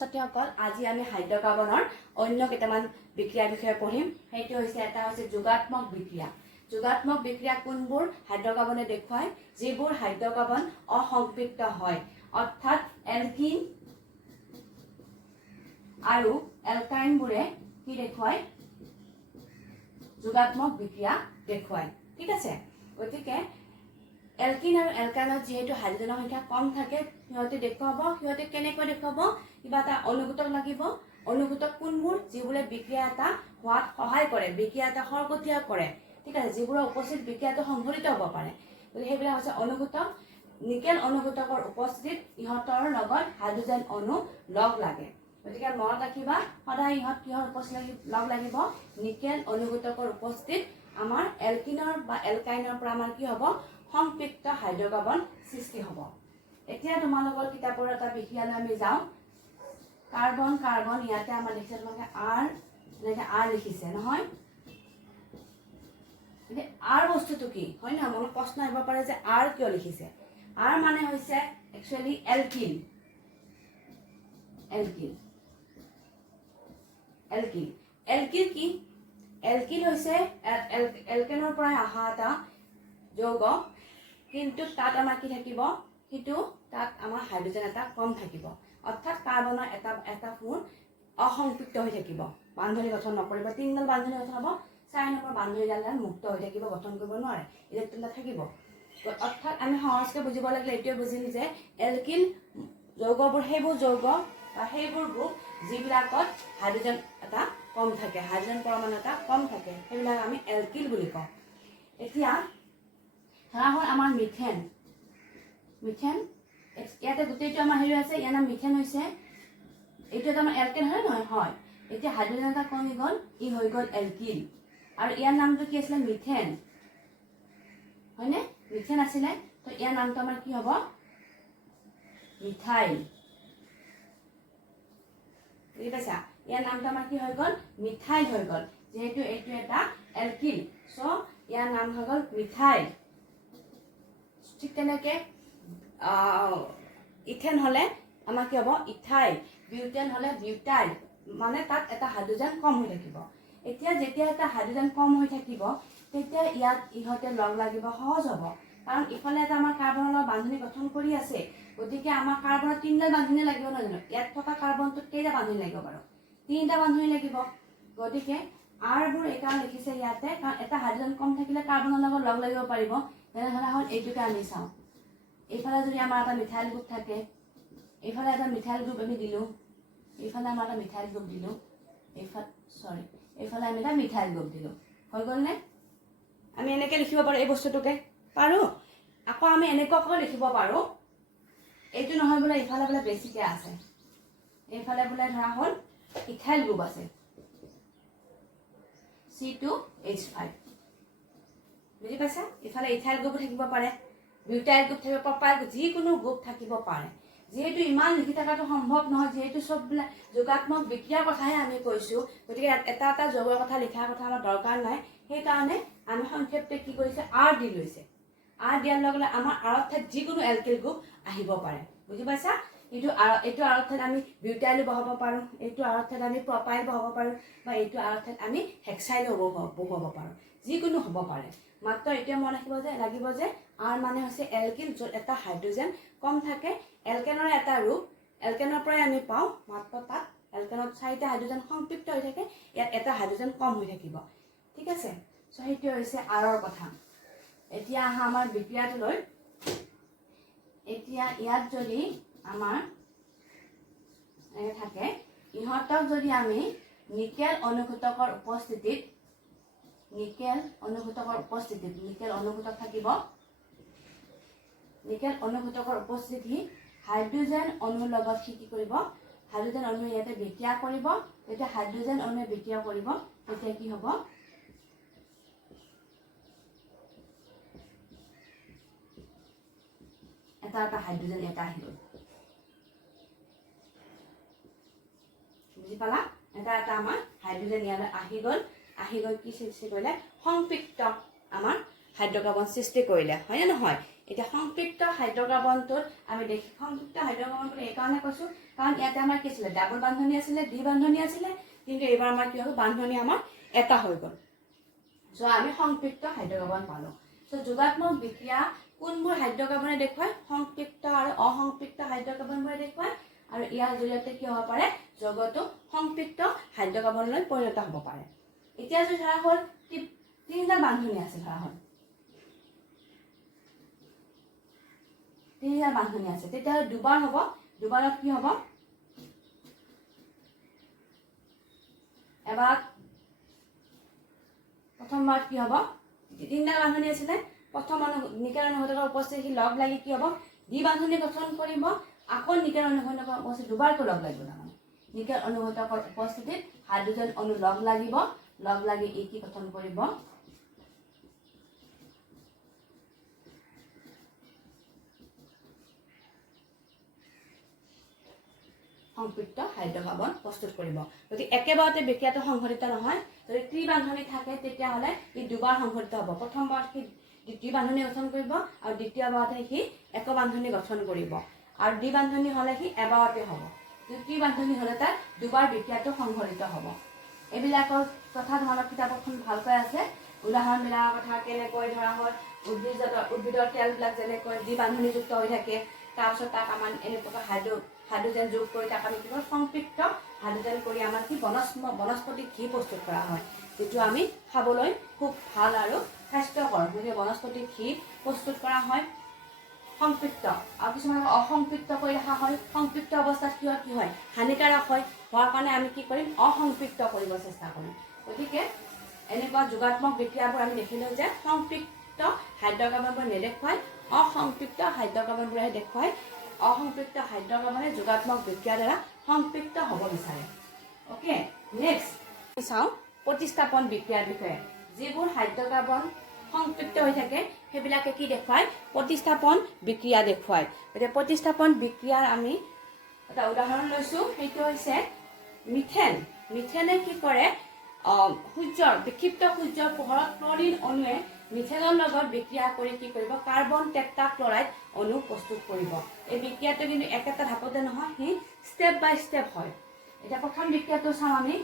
ছাত্ৰীসকল আজি আমি হাইড্ৰকাৰ্বনৰ অন্য কেইটামান বিক্ৰিয়াৰ বিষয়ে পঢ়িম। সেইটো হৈছে এটা হৈছে যোগাত্মক বিক্ৰিয়া। যোগাত্মক বিক্ৰিয়া কোনবোৰ হাইড্ৰকাৰ্বনে দেখুৱায় যিবোৰ হাইড্ৰকাৰ্বন অসম্পৃক্ত হয়, অৰ্থাৎ এলকিন আৰু এলকাইনবোৰে কি দেখুৱায় যোগাত্মক বিক্ৰিয়া দেখুৱায়। ঠিক আছে, গতিকে এলকিন আৰু এলকাইনত যেহেতু হাইড্ৰজেনৰ সংখ্যা কম থাকে সিহঁতে দেখুৱাব, সিহঁতে কেনেকৈ দেখুৱাব, কিবা এটা অনুঘটক লাগিব। অনুঘটক কোনবোৰ যিবোৰে বিক্ৰিয়া এটা হোৱাত সহায় কৰে, বিক্ৰিয়া এটা খৰতকীয়া কৰে। ঠিক আছে, যিবোৰৰ উপস্থিত বিক্ৰিয়াটো সংঘটিত হ'ব পাৰে, গতিকে সেইবিলাক হৈছে অনুঘটক। নিকেল অনুঘটকৰ উপস্থিতিত ইহঁতৰ লগত হাইড্ৰজেন অণু লগ লাগে। গতিকে মনত ৰাখিবা সদায় ইহঁত কিহৰ উপস্থিতি লগ লাগিব, নিকেল অনুঘটকৰ উপস্থিতিত আমাৰ এলকিনৰ বা এলকাইনৰ পৰা আমাৰ কি হ'ব সংপৃক্ত হাইড্ৰকাৰ্বন সৃষ্টি হ'ব। এতিয়া তোমালোকৰ কিতাপৰ এটা বিক্ৰিয়ালৈ আমি যাওঁ। কাৰ্বন কাৰ্বন ইয়াতে আমাৰ দেখিছে তোমালোকে আৰ লিখিছে নহয়, আৰ বস্তুটো কি হয় না, মনত প্ৰশ্ন আহিব পাৰে যে আৰ কিয় লিখিছে। আৰ মানে হৈছে actually Elgin. Elgin Elgin Elgin কি, এলকিন হৈছে এলকেনৰ পৰা অহা এটা যৌগ, কিন্তু তাত আমাৰ কি থাকিব, সেইটো তাত আমাৰ হাইড্ৰজেন এটা কম থাকিব, অৰ্থাৎ কাৰ্বনৰ এটা ফোৰ অসম্পৃক্ত হৈ থাকিব, বান্ধনি গঠন নকৰিব। 3ডাল বান্ধনি গঠন হ'ব, 4 নম্বৰ বান্ধনিডাল মুক্ত হৈ থাকিব, গঠন কৰিব নোৱাৰে, ইলেক্ট্ৰন এটা থাকিব। অৰ্থাৎ আমি সহজকৈ বুজিব লাগিলে এইটোৱে বুজিম যে এলকিন যৌগবোৰ সেইবোৰ যৌগ বা সেইবোৰ গ্ৰুপ যিবিলাকত হাইড্ৰজেন এটা কম থাকে, হাইড্ৰজেন পৰমাণু এটা কম থাকে, সেইবিলাক আমি এলকিল বুলি কওঁ। এতিয়া ধৰা হ'ল আমাৰ মিথেন। মিথেন ইয়াতে গোটেইটো আমাৰ হেৰি আছে, ইয়াৰ নাম মিথেন হৈছে, এইটো এটা আমাৰ এলকেন হয় নহয়, হয়। এতিয়া হাইড্ৰজেন এটা কমি গ'ল, ই হৈ গ'ল এলকিল, আৰু ইয়াৰ নামটো কি আছিলে মিথেন, হয়নে? মিথেন আছিলে, তো ইয়াৰ নামটো আমাৰ কি হ'ব মিথাইল। বুজি পাইছা, ইয়াৰ নামটো আমাৰ কি হৈ গ'ল মিথাইল হৈ গ'ল, যিহেতু এইটো এটা এলকিল, চ' ইয়াৰ নাম হৈ গ'ল মিথাইল। ঠিক তেনেকে ইথেন হলে আমাৰ কি হ'ব ইথাইল, বিউটেন হলে বিউটাইল, মানে তাত এটা হাইড্ৰজেন কম হৈ থাকিব। এতিয়া যেতিয়া এটা হাইড্ৰজেন কম হৈ থাকিব তেতিয়া ইয়াত ইহঁতে লগ লাগিব সহজ হ'ব, কাৰণ ইফালে এটা আমাৰ কাৰ্বনৰ লগত বান্ধনি গঠন কৰি আছে, গতিকে আমাৰ কাৰ্বনৰ 3ডাল বান্ধনি লাগিব নহয় জানো, ইয়াত থকা কাৰ্বনটোত কেইটা বান্ধনি লাগিব বাৰু, 3টা বান্ধনি লাগিব। গতিকে আৰবোৰ এইকাৰণে লিখিছে ইয়াতে, কাৰণ এটা হাইড্ৰজেন কম থাকিলে কাৰ্বনৰ লগত লগ লাগিব পাৰিব। তেনেহ'লে হ'ল এইটোকে আমি চাওঁ, এইফালে যদি আমাৰ এটা মিথাইল গ্ৰুপ থাকে, এইফালে এটা মিথাইল গ্ৰুপ আমি দিলোঁ, এইফালে আমাৰ এটা মিথাইল গ্ৰুপ দিলোঁ, এইফালে আমি এটা মিথাইল গ্ৰুপ দিলোঁ, হৈ গ'লনে? আমি এনেকৈ লিখিব পাৰোঁ এই বস্তুটোকে, পাৰোঁ। আকৌ আমি এনেকুৱাকৈ লিখিব পাৰোঁ, এইটো নহয় বোলে ইফালে বোলে বেছিকৈ আছে, এইফালে বোলে ধৰা হ'ল ইথাইল গ্ৰুপ আছে, C2H5। বুজি পাইছা, ইফালে ইথাইল গ্ৰুপ থাকিব পাৰে, বিউটাইল গ্ৰুপ থাকিব, প্ৰপাইল গ্ৰুপ, যিকোনো গ্ৰুপ থাকিব পাৰে। যিহেতু ইমান লিখি থকাটো সম্ভৱ নহয়, যিহেতু চববিলাক যোগাত্মক বিক্ৰিয়াৰ কথাহে আমি কৈছোঁ, গতিকে এটা এটা যৌগৰ কথা লিখাৰ কথা আমাৰ দৰকাৰ নাই, সেইকাৰণে আমি সংক্ষেপে কি কৰিছে আৰ দি লৈছে। আৰ দিয়াৰ লগে লগে আমাৰ আৰৰ ঠাইত যিকোনো এলকিল গ্ৰুপ আহিব পাৰে। বুজি পাইছা, এইটো আৰৰ ঠাইত আমি বিউটাইলো বহাব পাৰোঁ, এইটো আৰৰ ঠাইত আমি প্ৰপাইল বহাব পাৰোঁ, বা এইটো আৰৰ ঠাইত আমি হেক্সাইলো বহুৱাব পাৰোঁ, যিকোনো হ'ব পাৰে। মাত্ৰ এতিয়া মনত লাগিব যে আৰ মানে হৈছে এলকিল, য'ত এটা হাইড্ৰজেন কম থাকে। এলকেনৰ এটা ৰূপ, এলকেনৰ পৰাই আমি পাওঁ, মাত্ৰ তাত এলকেনত 4টা হাইড্ৰজেন সংপৃক্ত হৈ থাকে, ইয়াত এটা হাইড্ৰজেন কম হৈ থাকিব। ঠিক আছে, চ' সেইটো হৈছে আৰৰ কথা। এতিয়া আহা আমাৰ বিক্ৰিয়াটোলৈ। এতিয়া ইয়াত যদি আমাৰ থাকে, ইহঁতক যদি আমি নিকেল অনুঘটকৰ উপস্থিতিত, নিকেল অনুঘটক থাকিব, নিকেল অনুঘটকৰ উপস্থিতি হাইড্ৰজেন অণুৰ লগত সি কি কৰিব, হাইড্ৰজেন অণু ইয়াতে বিক্ৰিয়া কৰিব, তেতিয়া হাইড্ৰজেন অণুৱে বিক্ৰিয়া কৰিব, তেতিয়া কি হ'ব এটা হাইড্ৰজেন এটা আহিব। বুজি পালা, এটা আমাৰ হাইড্ৰজেন ইয়ালৈ আহি গ'ল কি সৃষ্টি কৰিলে, সংপৃক্ত আমাৰ হাইড্ৰকাৰ্বন সৃষ্টি কৰিলে, হয়নে নহয়? এতিয়া সংপৃক্ত হাইড্ৰকাৰ্বনটোত আমি দেখি সংপৃক্ত হাইড্ৰকাৰ্বনটো এইকাৰণে কৈছোঁ কাৰণ ইয়াতে আমাৰ কি আছিলে ডাবল বান্ধনী আছিলে দ্বি বান্ধনী আছিলে কিন্তু এইবাৰ আমাৰ কি হ'ল বান্ধনী আমাৰ এটা হৈ গ'ল চ' আমি সংপৃক্ত হাইড্ৰকাৰ্বন পালোঁ চ' যোগাত্মক বিক্ৰিয়া কোনবোৰ হাইড্ৰকাৰ্বনে দেখুৱায় সংপৃক্ত আৰু অসংপৃক্ত হাইড্ৰকাৰ্বনবোৰে দেখুৱায় আৰু ইয়াৰ জৰিয়তে কি হ'ব পাৰে যৌগটো সংপৃক্ত হাইড্ৰকাৰ্বনলৈ পৰিণত হ'ব পাৰে এতিয়া যদি ধৰা হ'ল তিনিটা বান্ধনী আছে ধৰা হ'ল তিনিটা বান্ধনী আছে তেতিয়াহ'লে দুবাৰ হ'ব দুবাৰত কি হ'ব এবাৰ প্ৰথমবাৰ কি হ'ব তিনিটা বান্ধনী আছিলে প্ৰথম নিকেল অনুঘটকৰ উপস্থিতি লগ লাগি কি হ'ব দ্বি বান্ধনী গঠন কৰিব আকৌ নিকেল অনুঘটকৰ উপস্থিতি দুবাৰকৈ লগ লাগিব তাৰমানে নিকেল অনুঘটকৰ উপস্থিতিত হাইড্ৰজেন অণু লগ লাগিব লগ লাগি ই কি গঠন কৰিব সংপৃক্ত হাইড্ৰকাৰ্বন প্ৰস্তুত কৰিব যদি একেবাৰতে বিক্ৰিয়াটো সংঘটিত নহয় যদি ত্ৰিবান্ধনী থাকে তেতিয়াহ'লে ই দুবাৰ সংঘটিত হ'ব প্ৰথমবাৰ সি দ্বিতীয় বান্ধনী গঠন কৰিব আৰু দ্বিতীয়বাৰতে সি একবান্ধনী গঠন কৰিব আৰু দ্বিবান্ধনী হ'লে সি এবাৰতে হ'ব তৃতীয় বান্ধনী হ'লে তাত দুবাৰ বিক্ৰিয়াটো সংঘটিত হ'ব এইবিলাকৰ কথা তোমালোক কিতাপখন ভালকৈ আছে উদাহৰণবিলাকৰ কথা কেনেকৈ ধৰা হয় উদ্ভিদৰ তেলবিলাক যেনেকৈ দ্বিবান্ধনীযুক্ত হৈ থাকে তাৰপিছত তাক আমাৰ এনেকুৱা হাইড্ৰজেন যোগ কৰি তাক আমি কি কৰোঁ সংপৃক্ত হাইড্ৰজেন কৰি আমাৰ কি বনস্পতি ঘি প্ৰস্তুত কৰা হয় যিটো আমি খাবলৈ খুব ভাল আৰু স্বাস্থ্যকৰ গতিকে বনস্পতি ঘি প্ৰস্তুত কৰা হয় সংপৃক্ত আৰু কিছুমান অসংপৃক্ত কৰি ৰখা হয় সংপৃক্ত অৱস্থাত কি হয় হানিকাৰক হয় হোৱাৰ কাৰণে আমি কি কৰিম অসংপৃক্ত কৰিব চেষ্টা কৰিম গতিকে এনেকুৱা যোগাত্মক বিক্ৰিয়াবোৰ আমি দেখিলোঁ যে সংপৃক্ত হাইড্ৰকাৰ্বনবোৰ নেদেখুৱায় অসংপৃক্ত হাইড্ৰকাৰ্বনবোৰেহে দেখুৱায় অসংপৃক্ত হাইড্ৰকাৰ্বনে যোগাত্মক বিক্ৰিয়াৰ দ্বাৰা সংপৃক্ত হ'ব বিচাৰে অ'কে নেক্সট চাওঁ প্ৰতিস্থাপন বিক্ৰিয়াৰ বিষয়ে যিবোৰ হাইড্ৰকাৰ্বন সংপৃক্ত হৈ থাকে সেইবিলাকে কি দেখুৱায় প্ৰতিস্থাপন বিক্ৰিয়া দেখুৱায় গতিকে প্ৰতিস্থাপন বিক্ৰিয়াৰ আমি এটা উদাহৰণ লৈছোঁ সেইটো হৈছে মিথেনে কি কৰে বিক্ষিপ্ত সূৰ্যৰ পোহৰত ক্লৰিন অণুৱে মিথেনৰ লগত বিক্ৰিয়া কৰি কি কৰিব কাৰ্বন টেট্ৰাক্লৰাইড অণু প্ৰস্তুত কৰিব এই বিক্ৰিয়াটো কিন্তু একেটা ধাপতে নহয় সি ষ্টেপ বাই ষ্টেপ হয় এতিয়া প্ৰথম বিক্ৰিয়াটো চাওঁ আমি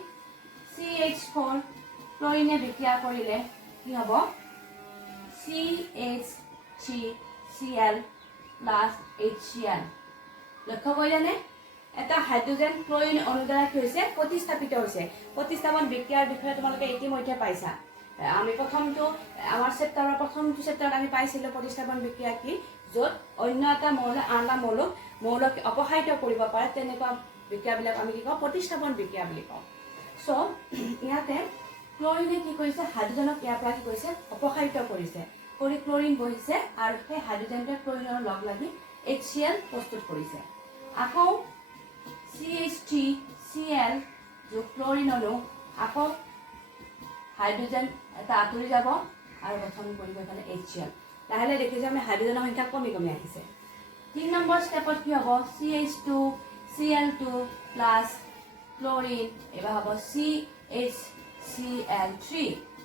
CH4 ক্লৰিনে বিক্ৰিয়া কৰিলে কি হ'ব CH3Cl প্লাছ HCl লক্ষ্য কৰিলেনে এটা হাইড্ৰজেন ক্লৰিন অণু দ্বাৰা কি হৈছে প্ৰতিস্থাপিত হৈছে প্ৰতিস্থাপন বিক্ৰিয়াৰ বিষয়ে তোমালোকে ইতিমধ্যে পাইছা আমি আমাৰ প্ৰথমটো চেপ্টাৰত আমি পাইছিলোঁ প্ৰতিস্থাপন বিক্ৰিয়া কি য'ত অন্য এটা মৌল আন এটা মৌলক অপসাৰিত কৰিব পাৰে তেনেকুৱা বিক্ৰিয়াবিলাক আমি কি কওঁ প্ৰতিস্থাপন বিক্ৰিয়া বুলি কওঁ চ' ইয়াতে ক্লৰিনে কি কৰিছে হাইড্ৰজেনক ইয়াৰ পৰা কি কৰিছে অপসাৰিত কৰিছে কৰি ক্লৰিন বহিছে আৰু সেই হাইড্ৰজেনটোৱে ক্লৰিনৰ লগ লাগি HCl প্ৰস্তুত কৰিছে আকৌ CH3Cl যোগ ক্লৰিন অণু আকৌ হাইড্ৰজেন এটা আঁতৰি যাব আৰু গঠন কৰিব এফালে HCl লাহে লাহে দেখিছোঁ আমি হাইড্ৰজেনৰ সংখ্যা কমি আহিছে 3 নম্বৰ ষ্টেপত কি হ'ব CH2Cl2 প্লাছ ক্লৰিন এবাৰ হ'ব CHCl3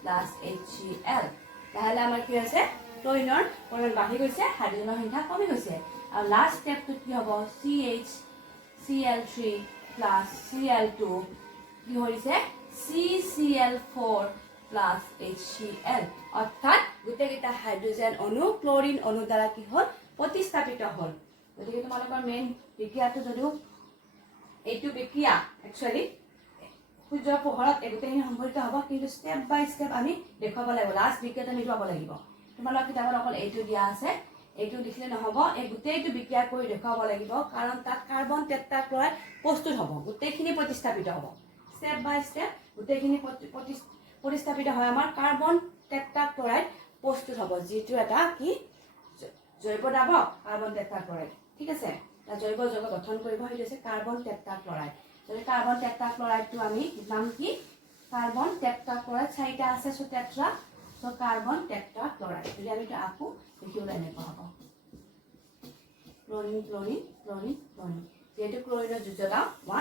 প্লাছ HCl লাহে লাহে আমাৰ কি হৈছে ক্লৰিনৰ পৰিমাণ বাঢ়ি গৈছে হাইড্ৰজেনৰ সংখ্যা কমি গৈছে আৰু লাষ্ট ষ্টেপটোত কি হ'ব CHCl3 প্লাছ Cl2 কি হৈছে CCl4 প্লাছ HCl অৰ্থাৎ গোটেইকেইটা হাইড্ৰজেন অণু ক্লৰিন অণু দ্বাৰা কি হ'ল প্ৰতিস্থাপিত হ'ল গতিকে তোমালোকৰ মেইন বিক্ৰিয়াটো যদিও এইটো বিক্ৰিয়া একচুৱেলি সূৰ্যৰ পোহৰত গোটেইখিনি সংঘটিত হ'ব কিন্তু ষ্টেপ বাই ষ্টেপ আমি দেখুৱাব লাগিব লাষ্ট বিক্ৰিয়াটো দেখুৱাব লাগিব তোমালোকৰ কিতাপত অকল এইটো দিয়া আছে এইটো লিখিলে নহ'ব এই গোটেইটো বিক্ৰিয়া কৰি দেখুৱাব লাগিব কাৰণ তাত কাৰ্বন টেট্ৰাক্লৰাইড প্ৰস্তুত হ'ব গোটেইখিনি প্ৰতিস্থাপিত হ'ব ষ্টেপ বাই ষ্টেপ গোটেইখিনি প্ৰতিস্থাপিত হয় আমাৰ কাৰ্বন টেট্ৰাক্লৰাইড প্ৰস্তুত হ'ব যিটো এটা কি জৈৱ দ্ৰাৱক কাৰ্বন টেট্ৰাক্লৰাইড ঠিক আছে জৈৱ যৌগ গঠন কৰিব সেইটো হৈছে কাৰ্বন টেট্ৰাক্লৰাইড যদি কাৰ্বন টেট্ৰাক্লৰাইডটো আমি নাম কি কাৰ্বন টেট্ৰাক্লৰাইড চাৰিটা আছে চ' টেট্ৰা চ' কাৰ্বন টেট্ৰাক্লৰাইড যদি আমি আকৌ দেখিবলৈ এনেকুৱা হ'ব ক্লৰিন ক্লৰিন ক্লৰিন ক্লৰিন যিহেতু ক্লৰিনৰ যোজ্যতা 1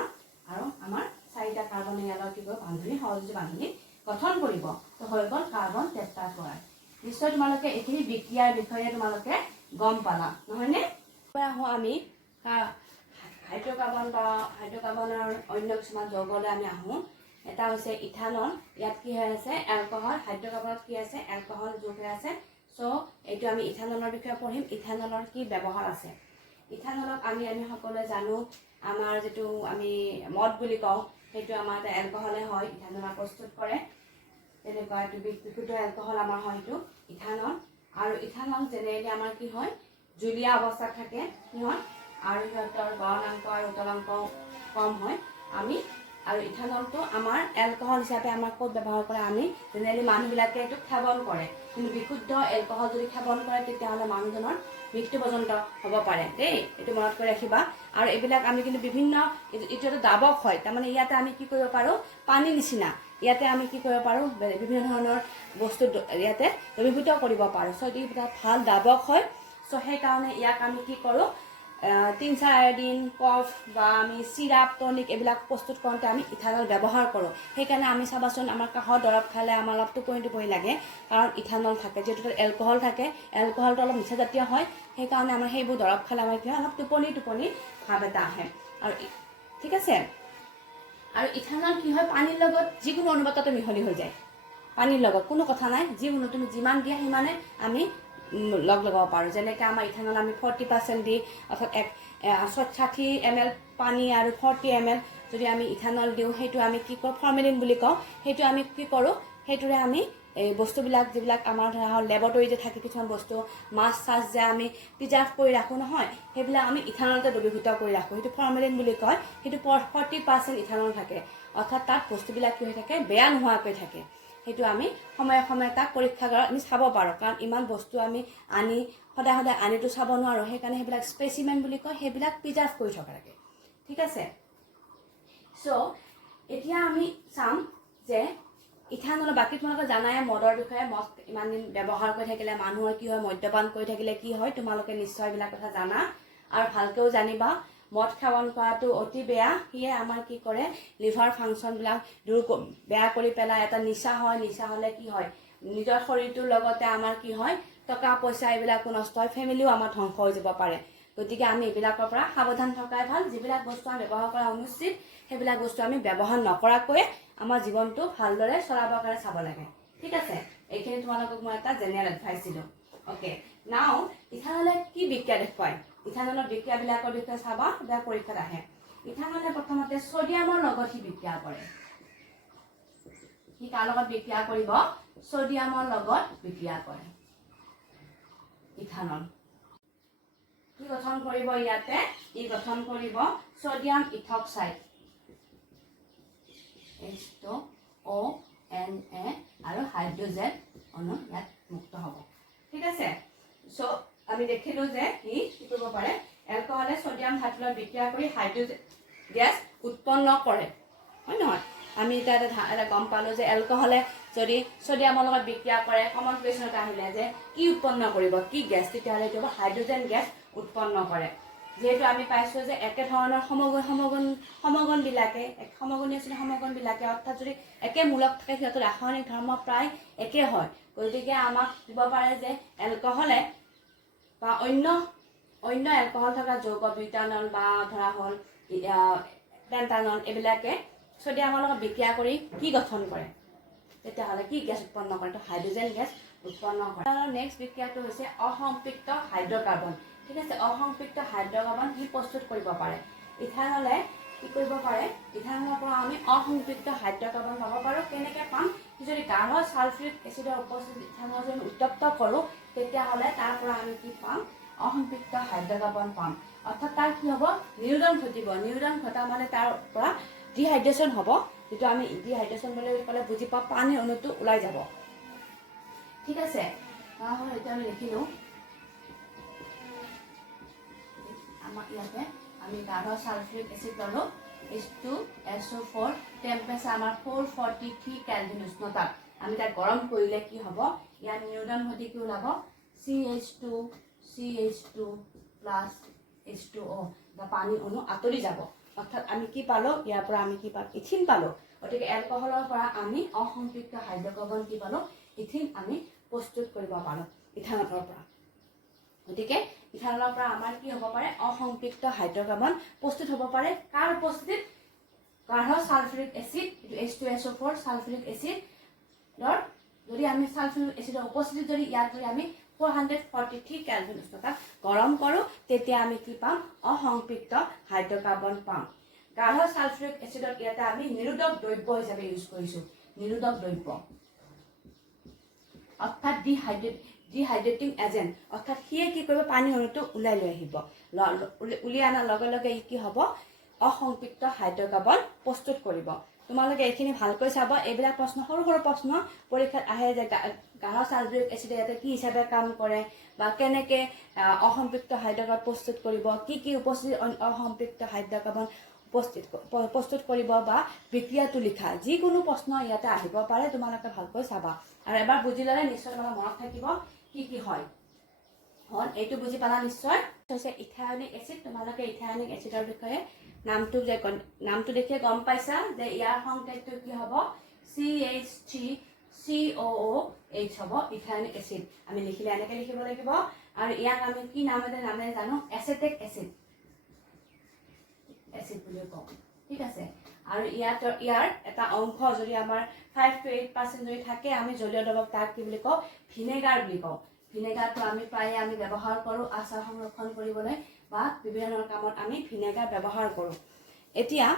আৰু আমাৰ চাৰিটা কাৰ্বনে ইয়াৰ কি কৰিব বান্ধনী সহযোগী বান্ধনী গঠন কৰিব তো হৈ গ'ল কাৰ্বন টেট্ৰাক্লৰাইড নিশ্চয় তোমালোকে এইখিনি বিক্ৰিয়াৰ বিষয়ে তোমালোকে গম পালা নহয়নে? আহোঁ আমি হাইড্ৰকাৰ্বন বা হাইড্ৰকাৰ্বনৰ অন্য কিছুমান যৌগলৈ আমি আহোঁ। এটা হৈছে ইথানল। ইয়াত কি হৈ আছে? এলকহল। হাইড্ৰকাৰ্বনত কি আছে? এলকহল যোগ হৈ আছে। চ' এইটো আমি ইথানলৰ বিষয়ে পঢ়িম। ইথানলৰ কি ব্যৱহাৰ আছে? ইথানলক আমি সকলোৱে জানো, আমাৰ যিটো আমি মদ বুলি কওঁ সেইটো আমাৰ এটা এলকহলে হয়, ইথানলৰ প্ৰস্তুত কৰে। তেনেকুৱা এইটো বিশুদ্ধ এলকহল আমাৰ হয় এইটো ইথানল। আৰু ইথানল জেনেৰেলি আমাৰ কি হয়? জুলীয়া অৱস্থাত থাকে সিহঁত, আৰু সিহঁতৰ গলনাংক আৰু উতলাংক কম হয়। আৰু ইথানলটো আমাৰ এলকহল হিচাপে আমাৰ ক'ত ব্যৱহাৰ কৰে? আমি জেনেৰেলি মানুহবিলাকে এইটো সেৱন কৰে, কিন্তু বিশুদ্ধ এলকহল যদি সেৱন কৰে তেতিয়াহ'লে মানুহজনৰ মৃত্যু পৰ্যন্ত হ'ব পাৰে দেই, এইটো মনত কৰি ৰাখিবা। আৰু এইবিলাক আমি কিন্তু বিভিন্ন এইটো এটা দ্ৰাৱক হয়, তাৰমানে ইয়াতে আমি কি কৰিব পাৰোঁ? পানী নিচিনা ইয়াতে আমি কি কৰিব পাৰোঁ? বিভিন্ন ধৰণৰ বস্তু ইয়াতে দ্ৰৱীভূত কৰিব পাৰোঁ। চ' এইটো এটা ভাল দ্ৰাৱক হয়। চ' সেইকাৰণে ইয়াক আমি কি কৰোঁ? টিনচাৰ আয়ডিন, কফ বা আমি চিৰাপ, টনিক এইবিলাক প্ৰস্তুত কৰোঁতে আমি ইথানল ব্যৱহাৰ কৰোঁ। সেইকাৰণে আমি চাবাচোন আমাৰ কাহৰ দৰৱ খালে আমাৰ অলপ টোপনি লাগে, কাৰণ ইথানল থাকে। যিহেতু তাত এলকহল থাকে, এলকহলটো অলপ নিচাজাতীয় হয়, সেইকাৰণে আমাৰ সেইবোৰ দৰৱ খালে আমাৰ কি হয়? অলপ টোপনি ভাৱ এটা আহে। আৰু ঠিক আছে। আৰু ইথানল কি হয়? পানীৰ লগত যিকোনো অনুপাততে মিহলি হৈ যায়। পানীৰ লগত কোনো কথা নাই, যিকোনো তুমি যিমান দিয়া সিমানে আমি লগাব পাৰোঁ। যেনেকৈ আমাৰ ইথানল আমি 40% দি, অৰ্থাৎ 60 ml পানী আৰু 40 ml যদি আমি ইথানল দিওঁ, সেইটো আমি কি কৰোঁ? ফৰ্মেলিন বুলি কওঁ। সেইটো আমি কি কৰোঁ? সেইটোৰে আমি এই বস্তুবিলাক যিবিলাক আমাৰ ধৰা হ'ল লেবৰেটৰীতে থাকে কিছুমান বস্তু, মাছ চাছ যে আমি প্ৰিজাৰ্ভ কৰি ৰাখোঁ নহয়, সেইবিলাক আমি ইথানলতে দ্ৰৱীভূত কৰি ৰাখোঁ। সেইটো ফৰ্মেলিন বুলি কয়। সেইটো 40% ইথানল থাকে, অৰ্থাৎ তাত বস্তুবিলাক কি হৈ থাকে? বেয়া নোহোৱাকৈ থাকে। সেইটো আমি সময়ে সময়ে তাক পৰীক্ষাগাৰত আমি চাব পাৰোঁ, কাৰণ ইমান বস্তু আমি আনি সদায় আনিতো চাব নোৱাৰোঁ। সেইকাৰণে সেইবিলাক স্পেচিমেন বুলি কয়, সেইবিলাক প্ৰিজাৰ্ভ কৰি থ'ব লাগে। ঠিক আছে। চ' এতিয়া আমি চাম যে ইথানল, বাকী তোমালোকে জানাই মদৰ বিষয়ে। মদ ইমান দিন ব্যৱহাৰ কৰি থাকিলে মানুহৰ কি হয়? মদ্যপান কৰি থাকিলে কি হয়? তোমালোকে নিশ্চয় এইবিলাক কথা জানা আৰু ভালকৈও জানিবা। মদ সেৱন কৰাটো অতি বেয়া। সিয়ে আমাৰ কি কৰে? লিভাৰ ফাংচনবিলাক বেয়া কৰি পেলাই। এটা নিচা হয়। নিচা হ'লে কি হয়? নিজৰ শৰীৰটোৰ লগতে আমাৰ কি হয়? টকা পইচা এইবিলাকো নষ্ট হয়, ফেমিলিও আমাৰ ধ্বংস হৈ যাব পাৰে। গতিকে আমি এইবিলাকৰ পৰা সাৱধান থকাই ভাল। যিবিলাক বস্তু আমি ব্যৱহাৰ কৰা অনুচিত সেইবিলাক বস্তু আমি ব্যৱহাৰ নকৰাকৈ আমাৰ জীৱনটো ভালদৰে চলাবৰ কাৰণে চাব লাগে। ঠিক আছে। এইখিনি তোমালোকক মই এটা জেনেৰেল এডভাইচ দিলোঁ। অ'কে, নাও ইথানলে কি বিক্ৰিয়া দেখুৱায়? ইথানলৰ বিক্ৰিয়াবিলাকৰ বিষয়ে চাবা, বেয়া পৰীক্ষাত আহে। ইথানলে প্ৰথমতে ছডিয়ামৰ লগত সি বিক্ৰিয়া কৰে। সি কাৰ লগত বিক্ৰিয়া কৰিব? ছডিয়ামৰ লগত বিক্ৰিয়া কৰে ইথানল। কি গঠন কৰিব ইয়াতে? ই গঠন কৰিব ছডিয়াম ইথক্সাইড, H2O(Na) আৰু হাইড্ৰজেন অণু ইয়াত মুক্ত হ'ব। ঠিক আছে। চ' আমি দেখিলোঁ যে ই কি কৰিব পাৰে? এলকহলে ছডিয়াম ধাতুৰ লগত বিক্ৰিয়া কৰি হাইড্ৰজেন গেছ উৎপন্ন কৰে, হয় নহয়? আমি এটা গম পালোঁ যে এলকহলে যদি ছডিয়ামৰ লগত বিক্ৰিয়া কৰে, কমন কুৱেশ্যন এটা আহিলে যে কি উৎপন্ন কৰিব? কি গেছ? তেতিয়াহ'লে এইটো হাইড্ৰজেন গেছ উৎপন্ন কৰে। যিহেতু আমি পাইছোঁ যে একেধৰণৰ সমগণবিলাকে অৰ্থাৎ যদি একে মূলক থাকে সিহঁতৰ ৰাসায়নিক ধৰ্ম প্ৰায় একে হয়। গতিকে আমাক দিব পাৰে যে এলকহলে বা অন্য এলকহল থকা যৌগ বিউটানল বা ধৰা হ'ল পেণ্টানল এইবিলাকে ছডিয়ামৰ লগত বিক্ৰিয়া কৰি কি গঠন কৰে? তেতিয়াহ'লে কি গেছ উৎপন্ন কৰে? তো হাইড্ৰজেন গেছ উৎপন্ন কৰে। নেক্সট বিক্ৰিয়াটো হৈছে অসম্পৃক্ত হাইড্ৰকাৰ্বন। ঠিক আছে। অসম্পৃক্ত হাইড্ৰকাৰ্বন সি প্ৰস্তুত কৰিব পাৰে। ইথানলে কি কৰিব পাৰে? ইথানলৰ পৰা আমি অসম্পৃক্ত হাইড্ৰকাৰ্বন পাব পাৰোঁ। কেনেকৈ পাম? যদি গাঢ় ছালফিউৰিক এচিডৰ উপস্থিতিত ইথানল যদি উত্তপ্ত কৰোঁ, তেতিয়াহ'লে তাৰ পৰা আমি কি পাম? অসম্পৃক্ত হাইড্ৰকাৰ্বন পাম। অৰ্থাৎ তাৰ কি হ'ব? নিউট্ৰন ঘটিব। নিউট্ৰন ঘটা মানে তাৰ পৰা ডিহাইড্ৰেশ্যন হ'ব, যিটো আমি ডিহাইড্ৰেশ্যন বুলি ক'লে বুজি পাওঁ, পানীৰ অণুটো ওলাই যাব। ঠিক আছে। এতিয়া আমি লিখিলোঁ আমাক ইয়াতে আমি গাঢ় ছালফিউৰিক এচিড ল'লোঁ, H2SO4, টেম্পাৰেচাৰ আমাৰ 443 কেলভিন উষ্ণতাত আমি তাক গৰম কৰিলে কি হ'ব? ইয়াত নিউট্ৰন ঘটি কি ওলাব? CH2 প্লাছ H2O, পানীৰ অণু আঁতৰি যাব। অৰ্থাৎ আমি কি পালোঁ? ইয়াৰ পৰা আমি কি পালোঁ? ইথিন পালোঁ। গতিকে এলকহলৰ পৰা আমি অসম্পৃক্ত হাইড্ৰকাৰ্বন কি পালোঁ? ইথিন আমি প্ৰস্তুত কৰিব পাৰোঁ ইথানলৰ পৰা। গতিকে ইথানলৰ পৰা আমাৰ কি হ'ব পাৰে অসম্পৃক্ত হাইড্ৰকাৰ্বন প্ৰস্তুত হ'ব পাৰে কাৰ উপস্থিতিত গাঢ় সালফিউৰিক এসিড H2SO4 সালফিউৰিক এসিডৰ যদি আমি সালফিউৰিক এসিডৰ উপস্থিতিত যদি ইয়াত যদি আমি 443 কেলভিন উষ্ণতাত গৰম কৰোঁ তেতিয়া আমি কি পাম অসম্পৃক্ত হাইড্ৰকাৰ্বন পাম গাঢ় সালফিউৰিক এসিডত ইয়াতে আমি নিৰোধক দ্ৰব্য হিচাপে ইউজ কৰিছোঁ নিৰোধক দ্ৰব্য অৰ্থাৎ ডিহাইড্ৰেটিং এজেন্ট অৰ্থাৎ সিয়ে কি কৰিব পানী অণুটো ওলাই লৈ আহিব উলিয়াই অনাৰ লগে লগে ই কি হ'ব অসম্পৃক্ত হাইড্ৰকাৰ্বন প্ৰস্তুত কৰিব তোমালোকে এইখিনি ভালকৈ চাবা এইবিলাক প্ৰশ্ন সৰু সৰু প্ৰশ্ন পৰীক্ষাত আহে যে গাঢ় সালফিউৰিক এসিডে ইয়াতে কি হিচাপে কাম কৰে বা কেনেকৈ অসম্পৃক্ত হাইড্ৰকাৰ্বন প্ৰস্তুত কৰিব কি উপস্থিত অসম্পৃক্ত হাইড্ৰকাৰ্বন প্ৰস্তুত কৰিব বা বিক্ৰিয়াটো লিখা যিকোনো প্ৰশ্ন ইয়াতে আহিব পাৰে তোমালোকে ভালকৈ চাবা আৰু এবাৰ বুজি ল'লে নিশ্চয় তোমাৰ মনত থাকিব কি হয় হল এইটো বুজি পালা নিশ্চয় হৈছে ইথায়নিক এসিড তোমালোকে ইথায়নিক এসিডৰ বিষয়ে নামটো দেখিয়ে গম পাইছা যে ইয়াৰ সংকেতটো কি হ'ব CH3COOH হ'ব ইথায়নিক এসিড আমি লিখিলে এনেকৈ লিখিব লাগিব আৰু ইয়াক আমি কি নামেৰে জানো এসিটিক এসিড এসিড বুলি কওঁ ঠিক আছে আৰু ইয়াৰ এটা অংশ যদি আমাৰ 5 to 8% যদি থাকে আমি জলীয় দ্ৰৱক তাক কি বুলি কওঁ ভিনেগাৰ বুলি কওঁ ভিনেগাৰটো আমি প্ৰায়ে আমি ব্যৱহাৰ কৰোঁ আচাৰ সংৰক্ষণ কৰিবলৈ বা বিভিন্ন ধৰণৰ কামত আমি ভিনেগাৰ ব্যৱহাৰ কৰোঁ এতিয়া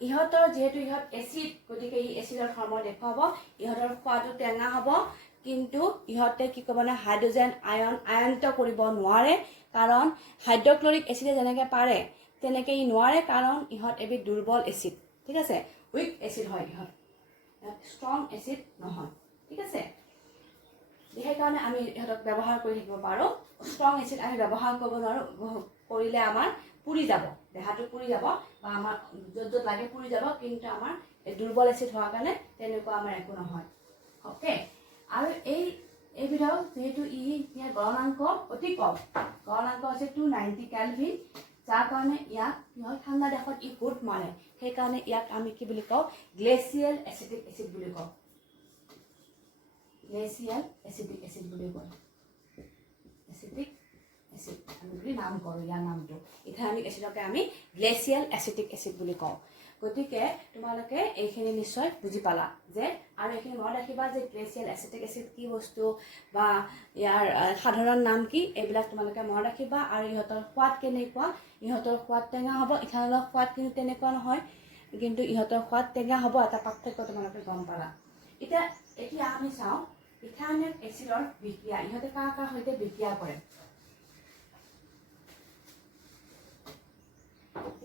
ইহঁতৰ যেহেতু ইহঁত এসিড গতিকে এই এসিডৰ ধৰ্ম দেখুৱাব ইহঁতৰ সোৱাদটো টেঙা হ'ব কিন্তু ইহঁতে কি ক'ব না হাইড্ৰজেন আয়নিত কৰিব নোৱাৰে কাৰণ হাইড্ৰক্লৰিক এসিডে যেনেকৈ পাৰে তেনেকৈ ই নোৱাৰে কাৰণ ইহঁত এবিধ দুৰ্বল এসিড ঠিক আছে উইক এসিড হয় ইহঁত ষ্ট্ৰং এসিড নহয় ঠিক আছে সেইকাৰণে আমি ইহঁতক ব্যৱহাৰ কৰি থাকিব পাৰোঁ ষ্ট্ৰং এসিড আমি ব্যৱহাৰ কৰিব নোৱাৰোঁ কৰিলে আমাৰ পুৰি যাব দেহাটো পুৰি যাব বা আমাৰ য'ত লাগে পুৰি যাব কিন্তু আমাৰ দুৰ্বল এসিড হোৱাৰ কাৰণে তেনেকুৱা আমাৰ একো নহয় অ'কে আৰু এইবিধৰ যিহেতু ইয়াৰ গলনাংক অতি কম গলনাংক হৈছে 290 কেলভিন যাৰ কাৰণে ইয়াক কি হয় ঠাণ্ডা দেশত ই গোট মাৰে সেইকাৰণে ইয়াক আমি কি বুলি কওঁ গ্লেচিয়েল এচিটিক এচিড বুলি কওঁ গ্লেচিয়েল এচিটিক এচিড বুলি কয় এচিটিক এচিড আমি নাম কৰোঁ ইয়াৰ নামটো ইথায়নিক এচিডকে আমি গ্লেচিয়েল এচিটিক এচিড বুলি কওঁ গতিকে তোমালোকে এইখিনি নিশ্চয় বুজি পালা যে আৰু এইখিনি মনত ৰাখিবা যে গ্লেচিয়েল এচিটিক এচিড কি বস্তু বা ইয়াৰ সাধাৰণ নাম কি এইবিলাক তোমালোকে মনত ৰাখিবা আৰু ইহঁতৰ সোৱাদ কেনেকুৱা ইহঁতৰ সোৱাদ টেঙা হ'ব ইথানলৰ সোৱাদ কিন্তু তেনেকুৱা নহয় কিন্তু ইহঁতৰ সোৱাদ টেঙা হ'ব এটা পাৰ্থক্য তোমালোকে গম পালা এতিয়া আমি চাওঁ ইথায়নিক এচিডৰ বিক্ৰিয়া ইহঁতে কাৰ সৈতে বিক্ৰিয়া কৰে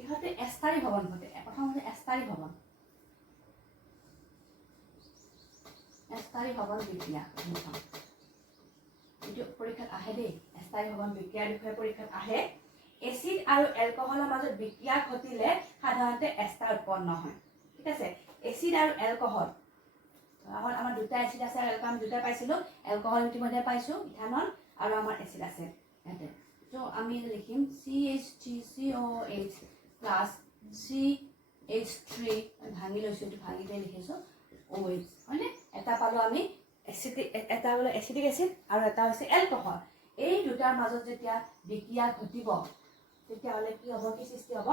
ইহঁতে এষ্টাৰী ভৱন ঘটে প্ৰথমতে এষ্টাৰী ভৱন বিক্ৰিয়া এইটো পৰীক্ষাত আহে দেই এষ্টাৰী ভৱন বিক্ৰিয়াৰ বিষয়ে পৰীক্ষাত আহে এচিড আৰু এলকহলৰ মাজত বিক্ৰিয়া ঘটিলে সাধাৰণতে এষ্টাৰ উৎপন্ন হয় ঠিক আছে এচিড আৰু এলকহল আমাৰ দুটা এচিড আছে আৰু আমি দুটা পাইছিলোঁ এলকহল ইতিমধ্যে পাইছোঁ ইথানল আৰু আমাৰ এচিড আছে ইয়াতে তো আমি লিখিম CH3COOH প্লাছ CH3 ভাঙি লৈছোঁ এইটো ভাঙি দিয়ে লিখিছোঁ OH হয়নে এটা পালোঁ আমি এটা বোলে এচিটিক এচিড আৰু এটা হৈছে এলকহল এই দুটাৰ মাজত যেতিয়া বিক্ৰিয়া ঘটিব তেতিয়াহ'লে কি হ'ব কি সৃষ্টি হ'ব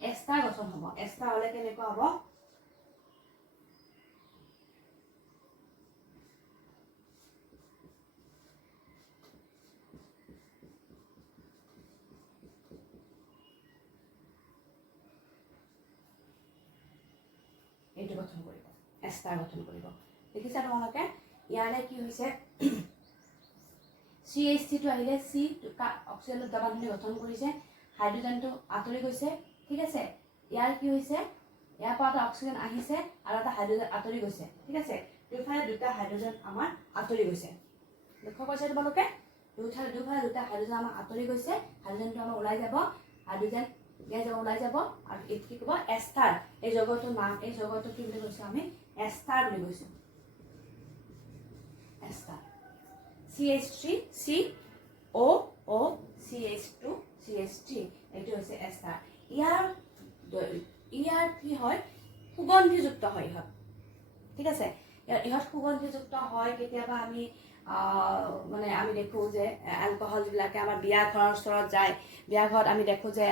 এষ্টাৰ গঠন হ'ব এষ্টাৰ হ'লে কেনেকুৱা হ'ব এইটো গঠন কৰিব এষ্টাৰ গঠন কৰিব দেখিছা তোমালোকে ইয়াৰে কি হৈছে CH3টো আহিলে C অক্সিজেনৰ দুটা বান্ধনি গঠন কৰিছে হাইড্ৰজেনটো আঁতৰি গৈছে ঠিক আছে ইয়াৰ কি হৈছে ইয়াৰ পৰা এটা অক্সিজেন আহিছে আৰু এটা হাইড্ৰজেন আঁতৰি গৈছে ঠিক আছে দুফালে দুটা হাইড্ৰজেন আমাৰ আঁতৰি গৈছে লক্ষ্য কৰিছে তোমালোকে দুফালে দুটা হাইড্ৰজেন আমাৰ আঁতৰি গৈছে হাইড্ৰজেনটো আমাৰ ওলাই যাব হাইড্ৰজেন গেছ ওলাই যাব আৰু এইটো কি ক'ব এষ্টাৰ এই যৌগটোৰ নাম এই যৌগটো কি বুলি কৈছোঁ আমি এষ্টাৰ বুলি কৈছোঁ Astor CH3 COO CH2 CH3 এইটো হৈছে এষ্টাৰ ইয়াৰ কি হয় সুগন্ধিযুক্ত হয় ইহঁত ঠিক আছে ইহঁত সুগন্ধিযুক্ত হয় কেতিয়াবা আমি মানে আমি দেখোঁ যে এলকহলবিলাকে আমাৰ বিয়া ঘৰৰ ওচৰত যায়, বিয়া ঘৰত আমি দেখোঁ যে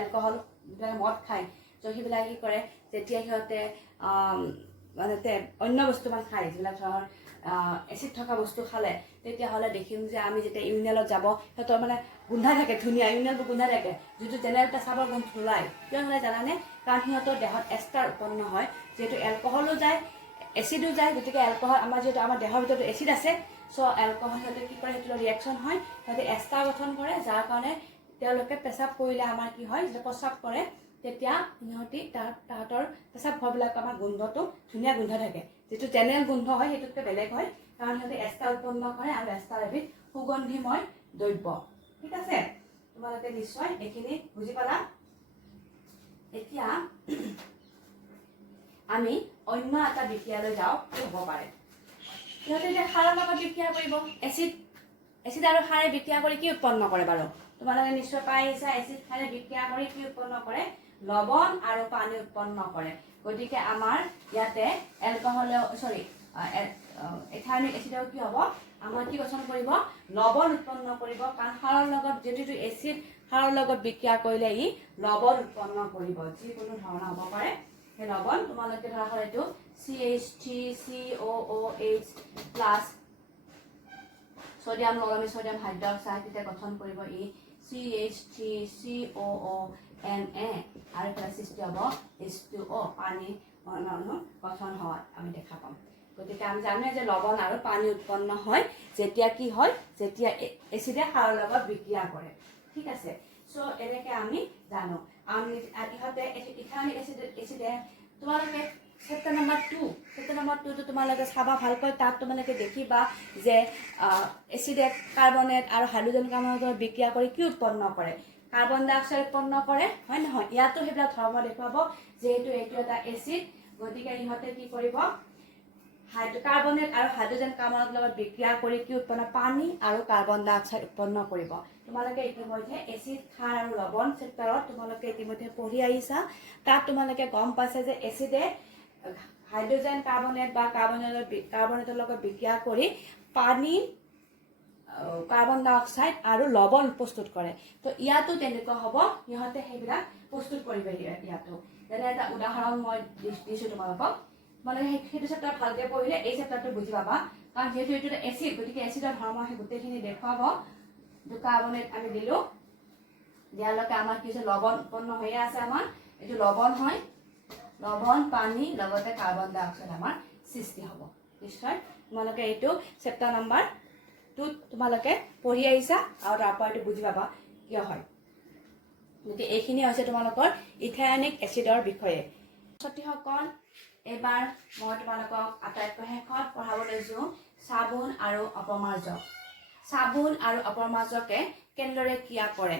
এলকহল যিবিলাকে মদ খায়, ত' সেইবিলাকে কি কৰে, যেতিয়া সিহঁতে মানে অন্য বস্তুমান খায়, যিবিলাক ধৰণৰ এচিড থকা বস্তু খালে, তেতিয়াহ'লে দেখিম যে আমি যেতিয়া ইউৰিনেলত যাব, সিহঁতৰ মানে গোন্ধাই থাকে, ধুনীয়া ইউৰিনেলবোৰ গোন্ধাই থাকে, যিটো জেনেৰেল পেচাবৰ গোন্ধ নোলায়। কিয় নোলায় জানানে? কাৰণ সিহঁতৰ দেহত এষ্টাৰ উৎপন্ন হয়, যিহেতু এলকহলো যায়, এচিডো যায়, গতিকে এলকহল যিহেতু আমাৰ দেহৰ ভিতৰত এচিড আছে, চ' এলকহল সিহঁতে কি কৰে, সেইটো ৰিয়েকশ্যন হয়, সিহঁতে এষ্টাৰ গঠন কৰে, যাৰ কাৰণে তেওঁলোকে পেচাব কৰিলে আমাৰ কি হয়, যেতিয়া প্ৰস্ৰাৱ কৰে তেতিয়া সিহঁতি তাহাঁতৰ পেচাব ঘৰবিলাক আমাৰ গোন্ধটো ধুনীয়া গোন্ধ থাকে, যিটো জেনেৰেল গোন্ধ হয় সেইটোতকৈ বেলেগ হয়, কাৰণ সিহঁতে এষ্টাৰ উৎপন্ন কৰে আৰু এষ্টাৰ এবিধ সুগন্ধিময় দ্ৰব্য। ঠিক আছে, তোমালোকে নিশ্চয় এইখিনি বুজি পালা। এতিয়া আমি অন্য এটা বিক্ৰিয়ালৈ যাওঁ, কি হ'ব পাৰে। সিহঁতে এতিয়া সাৰৰ লগত বিক্ৰিয়া কৰিব, এচিড আৰু সাৰে বিক্ৰিয়া কৰি কি উৎপন্ন কৰে বাৰু? তোমালোকে নিশ্চয় পাই আহিছা, এচিড সাৰে বিক্ৰিয়া কৰি কি উৎপন্ন কৰে? লৱণ আৰু পানী উৎপন্ন কৰে। গতিকে আমাৰ ইয়াতে ইথানিক এচিডেও কি হ'ব, আমাৰ কি গঠন কৰিব? লৱণ উৎপন্ন কৰিব, কাৰণ সাৰৰ লগত যিটো এচিড সাৰৰ লগত বিক্ৰিয়া কৰিলে ই লৱণ উৎপন্ন কৰিব, যিকোনো ধৰণৰ হ'ব পাৰে। সেই লৱণ তোমালোকে ধৰা হয় এইটো CH3COOH প্লাছ সোডিয়াম লগ আমি সোডিয়াম হাইড্ৰক্সাইড, তেতিয়া গঠন কৰিব ই CH3COONA আৰু তাৰ সৃষ্টি হ'ব H2O, পানী গঠন হয় আমি দেখা পাম। গতিকে আমি জানো যে লৱণ আৰু পানী উৎপন্ন হয় যেতিয়া কি হয়, যেতিয়া এচিডে সাৰৰ লগত বিক্ৰিয়া কৰে। ঠিক আছে, চ' এনেকে আমি জানো। আমি ইহঁতে ইথানিক এচিডে তোমালোকে চেপ্টাৰ নম্বৰ 2টো তোমালোকে চাবা ভালকৈ, তাত তোমালোকে দেখিবা যে এচিডে কাৰ্বনেট আৰু হাইড্ৰজেন কাৰ্বনেটৰ বিক্ৰিয়া কৰি কি উৎপন্ন কৰে? কাৰ্বন ডাই অক্সাইড উৎপন্ন কৰে, হয় নহয়? ইয়াতো সেইবিলাক ধৰ্ম দেখুৱাব, যিহেতু এইটো এটা এচিড, গতিকে ইহঁতে কি কৰিব, কাৰ্বনেট আৰু হাইড্ৰজেন কাৰ্বনেটৰ লগত বিক্ৰিয়া কৰি কি উৎপন্ন? পানী আৰু কাৰ্বন ডাই অক্সাইড উৎপন্ন কৰিব। তোমালোকে ইতিমধ্যে এচিড, খাৰ আৰু লৱণ চেপ্টাৰত তোমালোকে ইতিমধ্যে পঢ়ি আহিছা। তাত তোমালোকে গম পাইছে যে এচিডে হাইড্ৰজেন কাৰ্বনেট বা কাৰ্বনেটৰ লগত বিক্ৰিয়া কৰি পানী, কাৰ্বন ডাই অক্সাইড আৰু লৱণ প্ৰস্তুত কৰে। তো ইয়াতো তেনেকুৱা হ'ব, সিহঁতে সেইবিলাক প্ৰস্তুত কৰিব। ইয়াতো যেনে এটা উদাহৰণ মই দিছোঁ তোমালোকক, তোমালোকে সেইটো চেপ্টাৰ ভালকৈ পঢ়িলে এই চেপ্টাৰটো বুজি পাবা, কাৰণ যিহেতু এইটো এটা এচিড, গতিকে এচিডৰ ধৰ্ম সেই গোটেইখিনি দেখুৱাব। কাৰ্বনেট আমি দিলোঁ, দিয়ালৈকে আমাৰ কি হৈছে, লৱণ উৎপন্ন হৈয়ে আছে। আমাৰ এইটো লৱণ হয়, লৱণ, পানী লগতে কাৰ্বন ডাই অক্সাইড আমাৰ সৃষ্টি হ'ব। নিশ্চয় তোমালোকে এইটো চেপ্টাৰ নম্বৰ 2 তোমালোকে পঢ়ি আহিছা আৰু তাৰ পৰা এইটো বুজি পাবা কিয় হয়। গতিকে এইখিনি হৈছে তোমালোকৰ ইথানিক এচিডৰ বিষয়ে। ছাত্ৰীসকল, এইবাৰ মই তোমালোকক আটাইতকৈ শেষত পঢ়াব লৈছোঁ চাবোন আৰু অপমাৰ্জক। চাবোন আৰু অপমাৰ্জকে কেনেদৰে ক্ৰিয়া কৰে।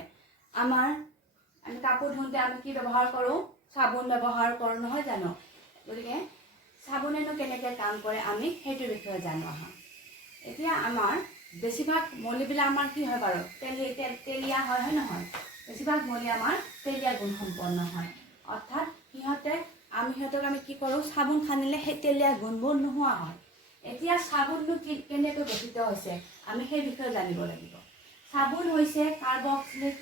আমি কাপোৰ ধুওঁতে আমি কি ব্যৱহাৰ কৰোঁ? চাবোন ব্যৱহাৰ কৰোঁ, নহয় জানো? গতিকে চাবোনেনো কেনেকৈ কাম কৰে আমি সেইটোৰ বিষয়ে জানো আহা। এতিয়া আমাৰ বেছিভাগ মলিবিলাক আমাৰ কি হয় বাৰু? তেলীয়া হয়, হয় নহয়? বেছিভাগ মলি আমাৰ তেলীয়া গুণসম্পন্ন হয়, অৰ্থাৎ সিহঁতক আমি কি কৰোঁ? চাবোন সানিলে সেই তেলীয়া গুণবোৰ নোহোৱা হয়। এতিয়া চাবোনটো কেনেকৈ গঠিত হৈছে আমি সেই বিষয়ে জানিব লাগিব। চাবোন হৈছে কাৰ্বক্সিলিক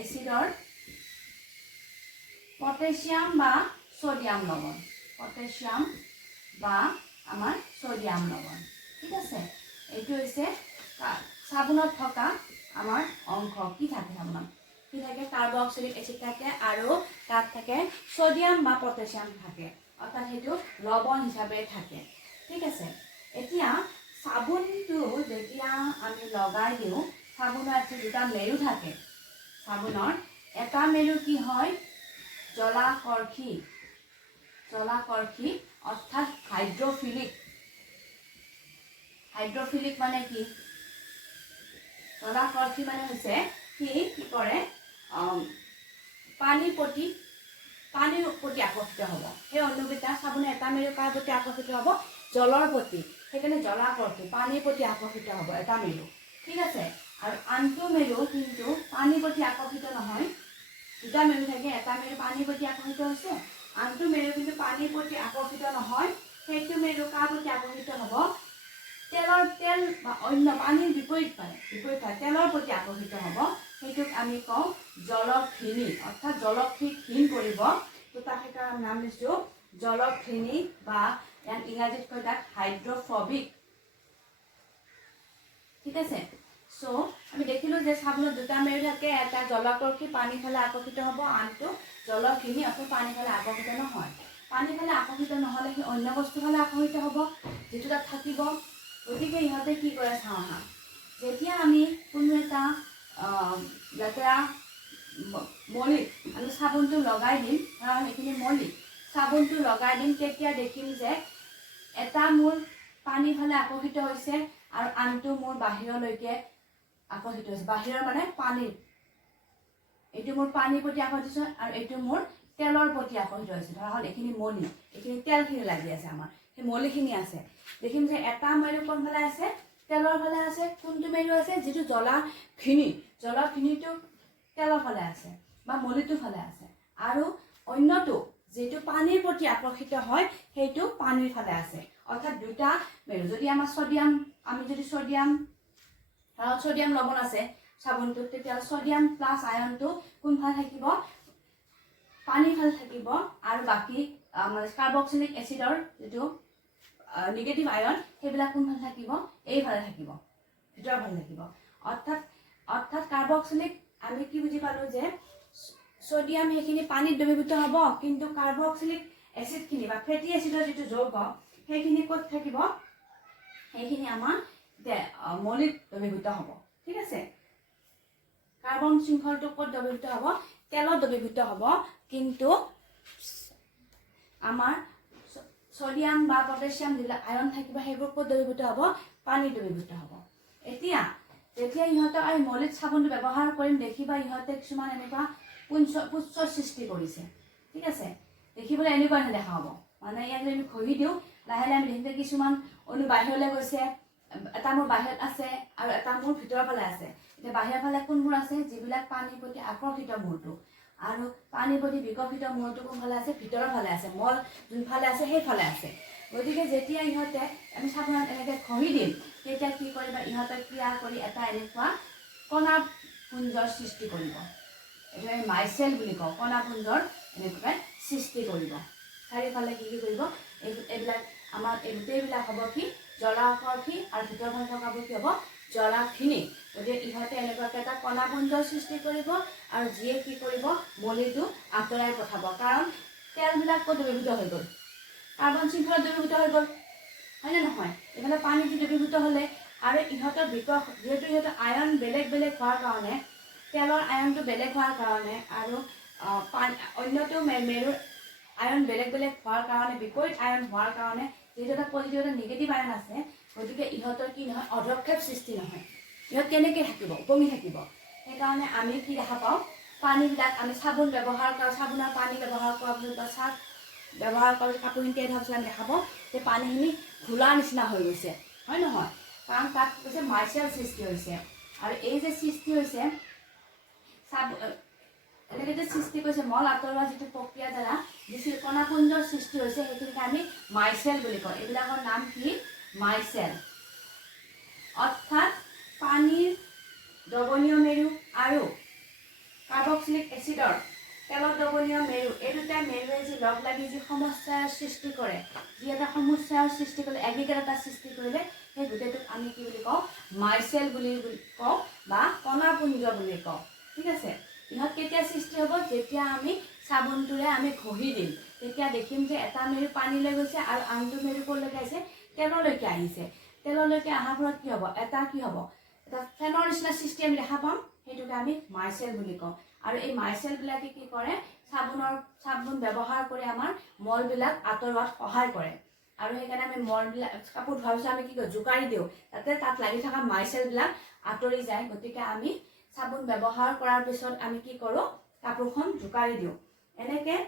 এচিডৰ পটাছিয়াম বা সোডিয়াম লৱণ, ঠিক আছে? এইটো হৈছে চাবোনত থকা আমাৰ অংশ। কি থাকে চাবোনত? কি থাকে? কাৰ্বক্সিলিক এচিড থাকে আৰু তাত থাকে সোডিয়াম বা পটাছিয়াম থাকে, অৰ্থাৎ সেইটো লৱণ হিচাপে থাকে। ঠিক আছে, এতিয়া চাবোনটো যেতিয়া আমি লগাই দিওঁ, চাবোনৰ দুটা মেৰু থাকে। চাবোনৰ এটা মেৰু কি হয়? জলাকৰ্ষী, অৰ্থাৎ হাইড্ৰফিলিক মানে কি? জলাকৰ্ষী মানে হৈছে কি কৰে? পানীৰ প্ৰতি আকৰ্ষিত হ'ব। সেই অণুকেইটা চাবোনে এটা মেৰু কাৰ প্ৰতি আকৰ্ষিত হ'ব? জলৰ প্ৰতি। সেইকাৰণে জলাকৰ্ষী, পানীৰ প্ৰতি আকৰ্ষিত হ'ব এটা মেৰু। ঠিক আছে, আৰু আনটো মেৰু কিন্তু পানীৰ প্ৰতি আকৰ্ষিত নহয়। দুটা মেৰু থাকে, এটা মেৰু পানীৰ প্ৰতি আকৰ্ষিত হৈছে, আনটো মেৰু কিন্তু পানীৰ প্ৰতি আকৰ্ষিত নহয়। সেইটো মেৰু কাৰ প্ৰতি আকৰ্ষিত হ'ব তেল বা অন্য পানীৰ বিপৰীত ফালে তেলৰ প্ৰতি আকৰ্ষিত হ'ব সেইটোক আমি কওঁ জলঘিনী অৰ্থাৎ জলক ঘীন কৰিব তো তাক এটা নাম দিছোঁ জলঘিনী বা ইয়াক ইংৰাজীত কয় তাক হাইড্ৰফবিক ঠিক আছে সো আমি দেখিলোঁ যে চাবোনত দুটা মেৰু থাকে এটা জলাকৰ্ষী পানী ফালে আকৰ্ষিত হ'ব আনটো জলঘিনী অৰ্থাৎ পানী ফালে আকৰ্ষিত নহয় পানী ফালে আকৰ্ষিত নহ'লে সি অন্য বস্তু ফালে আকৰ্ষিত হ'ব যিটো তাত থাকিব গতিকে ইহঁতে কি কৰে চাওঁ আহা যেতিয়া আমি কোনো এটা লেতেৰা মলিত আমি চাবোনটো লগাই দিম কাৰণ এইখিনি মলিত চাবোনটো লগাই দিম তেতিয়া দেখিম যে এটা মোৰ পানী ফালে আকৰ্ষিত হৈছে আৰু আনটো মোৰ বাহিৰলৈকে আকৰ্ষিত হৈছে বাহিৰৰ মানে পানী এইটো মোৰ পানীৰ প্ৰতি আকৰ্ষিত হৈছে আৰু এইটো মোৰ তেলৰ প্ৰতি আকৰ্ষিত হৈছে ধৰা হ'ল এইখিনি মলি এইখিনি তেলখিনি লাগি আছে আমাৰ সেই মলিখিনি আছে দেখিম যে এটা মেৰু কোনফালে আছে তেলৰ ফালে আছে কোনটো মেৰু আছে যিটো জলঘিনীটো তেলৰ ফালে আছে বা মলিটোৰ ফালে আছে আৰু অন্যটো যেটো পানীৰ প্ৰতি আকৰ্ষিত হয় সেইটো পানীৰ ফালে আছে অৰ্থাৎ দুটা মেৰু যদি আমাৰ আমি যদি সোডিয়াম লবণ আছে চাবোনটোত তেতিয়া সোডিয়াম প্লাস আয়নটো কোনফালে থাকিব পানীৰ ফালে থাকিব আৰু বাকি মানে কাৰ্বক্সিলিক এসিডৰ যেটো নেগেটিভ আয়ন সেইবিলাক কোনফালে থাকিব এইফালে থাকিব ভিতৰৰ ফালে থাকিব অৰ্থাৎ কাৰ্বক্সিলিক আমি কি বুজি পালো যে সোডিয়াম সেইখিনি পানীত দ্ৰৱীভূত হ'ব কিন্তু কাৰ্বক্সিলিক এসিডখিনি বা ফেটি এসিডৰ যেটো যৌগ সেইখিনি ক'ত থাকিব সেইখিনি আমাৰ মলিত দ্ৰৱীভূত হ'ব ঠিক আছে কাৰ্বন শৃংখলটো ক'ত দ্ৰৱীভূত হ'ব তেলত দ্ৰৱীভূত হ'ব কিন্তু আমাৰ সোডিয়াম বা পটাছিয়াম যিবিলাক আয়ন থাকিব সেইবোৰ ক'ত দ্ৰৱীভূত হ'ব পানীত দ্ৰৱীভূত হ'ব এতিয়া যেতিয়া ইহঁতক আমি মলিত চাবোনটো ব্যৱহাৰ কৰিম দেখিবা ইহঁতে কিছুমান এনেকুৱা পুচ্ছৰ সৃষ্টি কৰিছে ঠিক আছে দেখিবলৈ এনেকুৱা দেখা হ'ব মানে ইয়াক যদি আমি ঘঁহি দিওঁ লাহে লাহে আমি দেখিলে কিছুমান অনু বাহিৰলৈ গৈছে এটা মোৰ বাহিৰত আছে আৰু এটা মোৰ ভিতৰৰ ফালে আছে এতিয়া বাহিৰৰ ফালে কোনবোৰ আছে যিবিলাক পানীৰ প্ৰতি আকৰ্ষিত মূৰটো আৰু পানীৰ প্ৰতি বিকশিত মূৰটো কোনফালে আছে ভিতৰৰ ফালে আছে মল যোনফালে আছে সেইফালে আছে গতিকে যেতিয়া ইহঁতে আমি চাবোনত এনেকৈ ঘঁহি দিম তেতিয়া কি কৰিবা ইহঁতে ক্ৰিয়া কৰি এটা এনেকুৱা কণাপুঞ্জৰ সৃষ্টি কৰিব এইটো আমি মাইচেল বুলি কওঁ কণাপুঞ্জৰ এনেকৈ সৃষ্টি কৰিব চাৰিওফালে কি কৰিব এইবিলাক আমাৰ এই গোটেইবিলাক হ'ব কি জলাকৰ্ষী আৰু ভিতৰ ফালে থকাবোৰ কি হ'ব জলাঘিনী গতিকে ইহঁতে এনেকুৱাকৈ এটা কণাপুঞ্জৰ সৃষ্টি কৰিব আৰু যিয়ে কি কৰিব মলিটো আঁতৰাই পঠাব কাৰণ তেলবিলাক ক'ত দ্ৰৱীভূত হৈ গ'ল কাৰ্বন শৃংখলত দ্ৰৱীভূত হৈ গ'ল হয়নে নহয় এইফালে পানীটো দ্ৰৱীভূত হ'লে আৰু ইহঁতৰ যিহেতু ইহঁতৰ আয়ন বেলেগ হোৱাৰ কাৰণে তেলৰ আয়নটো বেলেগ হোৱাৰ কাৰণে আৰু অন্যটো মেৰুৰ আয়ন বেলেগ হোৱাৰ কাৰণে বিপৰীত আয়ন হোৱাৰ কাৰণে যিহেতু এটা পজিটিভ এটা নিগেটিভ আয়ন আছে গতিকে ইহঁতৰ কি নহয় অধক্ষেপ সৃষ্টি নহয় ইহঁত কেনেকৈ থাকিব উপঙি থাকিব সেইকাৰণে আমি কি দেখা পাওঁ পানীবিলাক আমি চাবোন ব্যৱহাৰ কৰোঁ চাবোনৰ পানী ব্যৱহাৰ কৰাৰ পিছত বা চাৰ্ফ ব্যৱহাৰ কৰাৰ পিছত কাপোৰখিনি তিয়াই থোৱাৰ পিছত আমি দেখা পাওঁ যে পানীখিনি ঘোলাৰ নিচিনা হৈ গৈছে হয় নহয় কাৰণ তাত কৈছে মাইচেল সৃষ্টি হৈছে আৰু এই যে সৃষ্টি হৈছে এনেকৈ যে সৃষ্টি কৰিছে মল আঁতৰোৱা যিটো প্ৰক্ৰিয়া দ্বাৰা যি কণাপুঞ্জৰ সৃষ্টি হৈছে সেইখিনিকে আমি মাইচেল বুলি কওঁ এইবিলাকৰ নাম কি মাইচেল অৰ্থাৎ পানীৰ দ্ৰৱণীয় মেৰু আৰু কাৰ্বক্সিলিক এসিডৰ তেলত দ্ৰৱণীয় মেৰু এই দুটা মেৰুৱে যি লগ লাগি যি সমস্যাৰ সৃষ্টি কৰে যি এটা সমস্যাৰ সৃষ্টি কৰিলে এগ্ৰিগেট এটা সৃষ্টি কৰিলে সেই গোটেইটোক আমি কি বুলি কওঁ মাইচেল বুলি কওঁ বা কণাপুঞ্জ বুলি কওঁ ঠিক আছে ইহঁত কেতিয়া সৃষ্টি হ'ব যেতিয়া আমি চাবোনটোৰে আমি ঘঁহি দিম তেতিয়া দেখিম যে এটা মেৰু পানীলৈ গৈছে আৰু আনটো মেৰু ক'লৈকে আহিছে তেললৈকে আহিছে তেললৈকে অহাৰ ফলত কি হ'ব এটা ফেনৰ নিচিনা সৃষ্টি আমি দেখা পাম সেইটোকে আমি মাইচেল বুলি কওঁ আৰু এই মাইচেলবিলাকে কি কৰে চাবোন ব্যৱহাৰ কৰি আমাৰ মলবিলাক আঁতৰোৱাত সহায় কৰে আৰু সেইকাৰণে আমি মলবিলাক কাপোৰ ধোৱাৰ পিছত আমি কি কৰোঁ জোকাৰি দিওঁ যাতে তাত লাগি থকা মাইচেলবিলাক আঁতৰি যায় গতিকে আমি চাবোন ব্যৱহাৰ কৰাৰ পিছত আমি কি কৰোঁ কাপোৰখন জোকাৰি দিওঁ এনেকৈ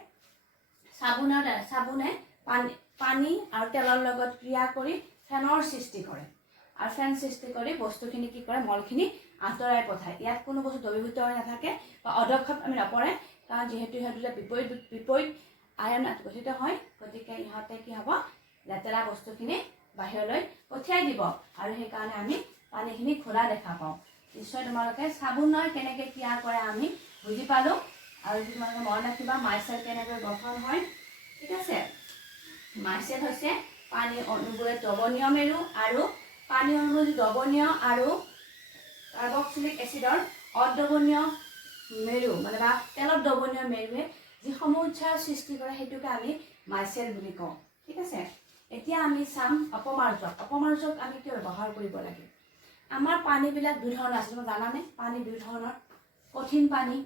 চাবোনে পানী আৰু তেলৰ লগত ক্ৰিয়া কৰি ফেনৰ সৃষ্টি কৰে আৰু ফেন সৃষ্টি কৰি বস্তুখিনি কি কৰে মলখিনি আঁতৰাই পঠায় ইয়াত কোনো বস্তু দ্ৰৱীভূত হৈ নাথাকে বা অধক্ষেপ আমি নপৰে কাৰণ যিহেতু ইহঁত দুটা বিপৰীত আয়ন গঠিত হয় গতিকে ইহঁতে কি হ'ব লেতেৰা বস্তুখিনি বাহিৰলৈ পঠিয়াই দিব আৰু সেইকাৰণে আমি পানীখিনি খোলা দেখা পাওঁ। নিশ্চয় তোমালোকে চাবোনৰ কেনেকৈ ক্ৰিয়া কৰে আমি বুজি পালোঁ আৰু তোমালোকে মনত ৰাখিবা মাইচেল কেনেকৈ গঠন হয়। ঠিক আছে, মাইচেল হৈছে পানীৰ অণুবোৰে দ্ৰৱণীয় মেৰু আৰু পানী অণু দ্ৰৱণীয় আৰু কাৰ্বক্সিলিক এচিডৰ অদ্ৰৱণীয় মেৰু মানে বা তেলত দ্ৰৱণীয় মেৰুৱে যিসমূহ উৎসাহৰ সৃষ্টি কৰে সেইটোকে আমি মাইচেল বুলি কওঁ। ঠিক আছে, এতিয়া আমি চাম অপমাৰ্জক। অপমাৰ্জক আমি কিয় ব্যৱহাৰ কৰিব লাগে। আমাৰ পানীবিলাক দুই ধৰণৰ আছে, তুমি জানানে? পানী দুই ধৰণৰ, কঠিন পানী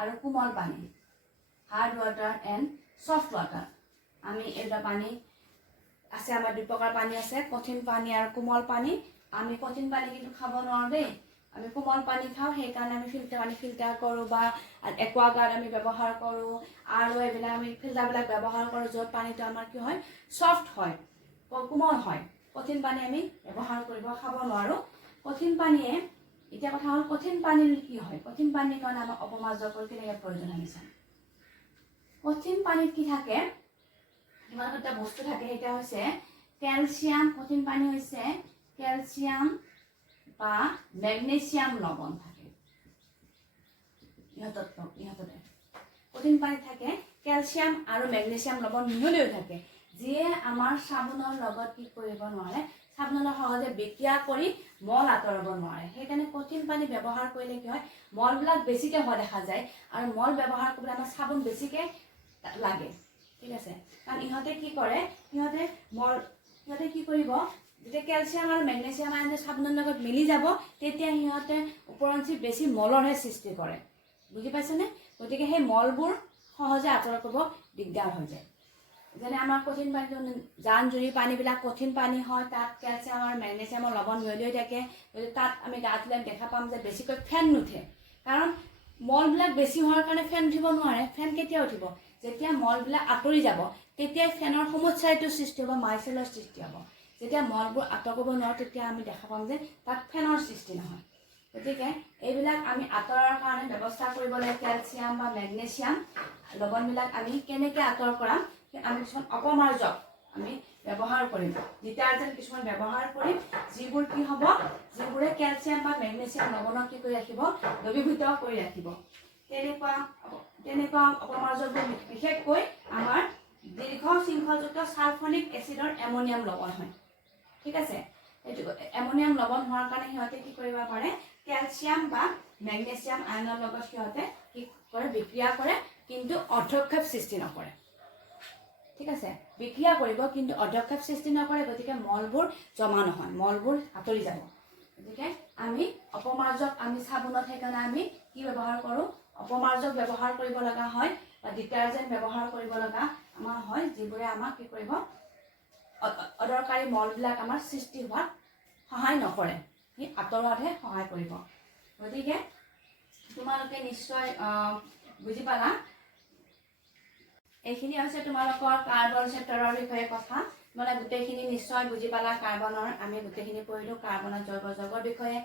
আৰু কোমল পানী, hard water and soft water. আমি এইটা পানী আছে, আমাৰ দুই প্ৰকাৰ পানী আছে, কঠিন পানী আৰু কোমল পানী। আমি কঠিন পানী কিন্তু খাব নোৱাৰোঁ দেই, আমি কোমল পানী খাওঁ। সেইকাৰণে আমি ফিল্টাৰ কৰোঁ বা একুৱাগাৰ্ড আমি ব্যৱহাৰ কৰোঁ আৰু এইবিলাক আমি ফিল্টাৰবিলাক ব্যৱহাৰ কৰোঁ য'ত পানীটো আমাৰ কি হয় ছফ্ট হয়, কোমল হয়। কঠিন পানী আমি ব্যৱহাৰ কৰিব খাব নোৱাৰোঁ। কঠিন পানীয়ে এতিয়া কথা হ'ল কঠিন পানীৰ কি হয়, কঠিন পানীৰ কাৰণে আমাৰ অপমাৰ্জকৰ কেনেকৈ প্ৰয়োজন আমি চাম। কঠিন পানীত কি থাকে, ইমান এটা বস্তু থাকে, সেইটা হৈছে কেলছিয়াম। কঠিন পানী হৈছে কেলছিয়াম বা মেগনেছিয়াম লৱণ থাকে ইহঁততে। কঠিন পানীত থাকে কেলছিয়াম আৰু মেগনেছিয়াম লৱণ মিহলি হৈ থাকে, যিয়ে আমাৰ চাবোনৰ লগত কি কৰিব নোৱাৰে, চাবোনৰ সহজে বিক্ৰিয়া কৰি মল আঁতৰাব নোৱাৰে। সেইকাৰণে কঠিন পানী ব্যৱহাৰ কৰিলে কি হয়, মলবিলাক বেছিকৈ হোৱা দেখা যায় আৰু মল ব্যৱহাৰ কৰিবলৈ আমাৰ চাবোন বেছিকৈ লাগে। ঠিক আছে, কাৰণ ইহঁতে কি কৰে, সিহঁতে কি কৰিব, যেতিয়া কেলছিয়াম আৰু মেগনেছিয়াম আয়নে চাবোনৰ লগত মিলি যাব তেতিয়া সিহঁতে ওপৰঞ্চি বেছি মলৰহে সৃষ্টি কৰে। বুজি পাইছেনে? গতিকে সেই মলবোৰ সহজে আঁতৰ কৰিব দিগদাৰ হৈ যায়। যেনে আমাৰ কঠিন পানীটো জান জুৰি পানীবিলাক কঠিন পানী হয়, তাত কেলছিয়াম আৰু মেগনেছিয়ামৰ লৱণ মিহলি হৈ থাকে। গতিকে তাত আমি গা ধুলে দেখা পাম যে বেছিকৈ ফেন নুঠে, কাৰণ মলবিলাক বেছি হোৱাৰ কাৰণে ফেন উঠিব নোৱাৰে। ফেন কেতিয়া উঠিব, যেতিয়া মলবিলাক আঁতৰি যাব তেতিয়াই ফেনৰ সমস্যাটো সৃষ্টি হ'ব, মাইচেলৰ সৃষ্টি হ'ব। যেতিয়া মলবোৰ আঁতৰ কৰিব নোৱাৰোঁ তেতিয়া আমি দেখা পাম যে তাত ফেনৰ সৃষ্টি নহয়। গতিকে এইবিলাক আমি আঁতৰাৰ কাৰণে ব্যৱস্থা কৰিব লাগে। কেলছিয়াম বা মেগনেছিয়াম লৱণবিলাক আমি কেনেকৈ আঁতৰ কৰাম, আমি কিছুমান অপমাৰ্জক আমি ব্যৱহাৰ কৰিম, ডিটাৰজেণ্ট কিছুমান ব্যৱহাৰ কৰিম, যিবোৰ কি হ'ব, যিবোৰে কেলছিয়াম বা মেগনেছিয়াম লৱণক কি কৰি ৰাখিব, দ্ৰৱীভূত কৰি ৰাখিব। তেনেকুৱা অপমাৰ্জকবোৰ বিশেষকৈ আমাৰ দীৰ্ঘ শৃংখলযুক্ত ছালফনিক এচিডৰ এমনিয়াম লৱণ হয়। ঠিক আছে, এইটো এমনিয়াম লৱণ হোৱাৰ কাৰণে সিহঁতে কি কৰিব পাৰে, কেলছিয়াম বা মেগনেছিয়াম আয়নৰ লগত সিহঁতে কি কৰে, বিক্ৰিয়া কৰে, কিন্তু অৰ্ধক্ষেপ সৃষ্টি নকৰে। ঠিক আছে, বিক্ৰিয়া কৰিব কিন্তু অৰ্ধক্ষেপ সৃষ্টি নকৰে। গতিকে মলবোৰ জমা নহয়, মলবোৰ আঁতৰি যাব। গতিকে আমি অপমাৰ্জক আমি চাবোনত সেইকাৰণে আমি কি ব্যৱহাৰ কৰোঁ, অপমাৰ্জক ব্যৱহাৰ কৰিব লগা হয় বা ডিটাৰজেণ্ট ব্যৱহাৰ কৰিব লগা আমাৰ হয়, যিবোৰে আমাক কি কৰিব, অদৰকাৰী মলবিলাক আমাৰ সৃষ্টি হোৱাত সহায় নকৰে, সি আঁতৰোৱাতহে সহায় কৰিব। গতিকে তোমালোকে নিশ্চয় বুজি পালা। এইখিনি হৈছে তোমালোকৰ কাৰ্বন চেপ্টাৰৰ বিষয়ে কথা। তোমালোকে গোটেইখিনি নিশ্চয় বুজি পালা। কাৰ্বনৰ আমি গোটেইখিনি পঢ়িলোঁ, কাৰ্বনৰ জৈৱ যৌগৰ বিষয়ে,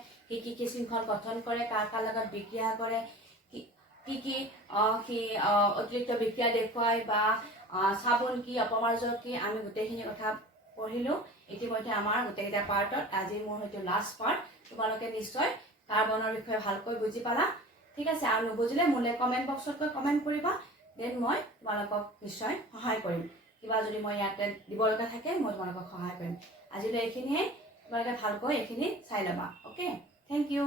কি শৃংখল গঠন কৰে, কাৰ লগত বিক্ৰিয়া কৰে, কি অতিৰিক্ত বিক্ৰিয়া দেখুৱায় বা চাবোন কি, অপমাৰ্জক কি, আমি গোটেইখিনি কথা পঢ়িলোঁ ইতিমধ্যে আমাৰ গোটেইকেইটা পাৰ্টত। আজি মোৰ হয়তো লাষ্ট পাৰ্ট। তোমালোকে নিশ্চয় কাৰ্বনৰ বিষয়ে ভালকৈ বুজি পালা। ঠিক আছে, আৰু নুবুজিলে মোলৈ কমেণ্ট বক্সত গৈ কমেণ্ট কৰিবা, দেন মই তোমালোকক নিশ্চয় সহায় কৰিম। কিবা যদি মই ইয়াতে দিব লগা থাকে মই তোমালোকক সহায় কৰিম। আজিলৈ এইখিনিয়ে, তোমালোকে ভালকৈ এইখিনি চাই ল'বা। Okay, thank U.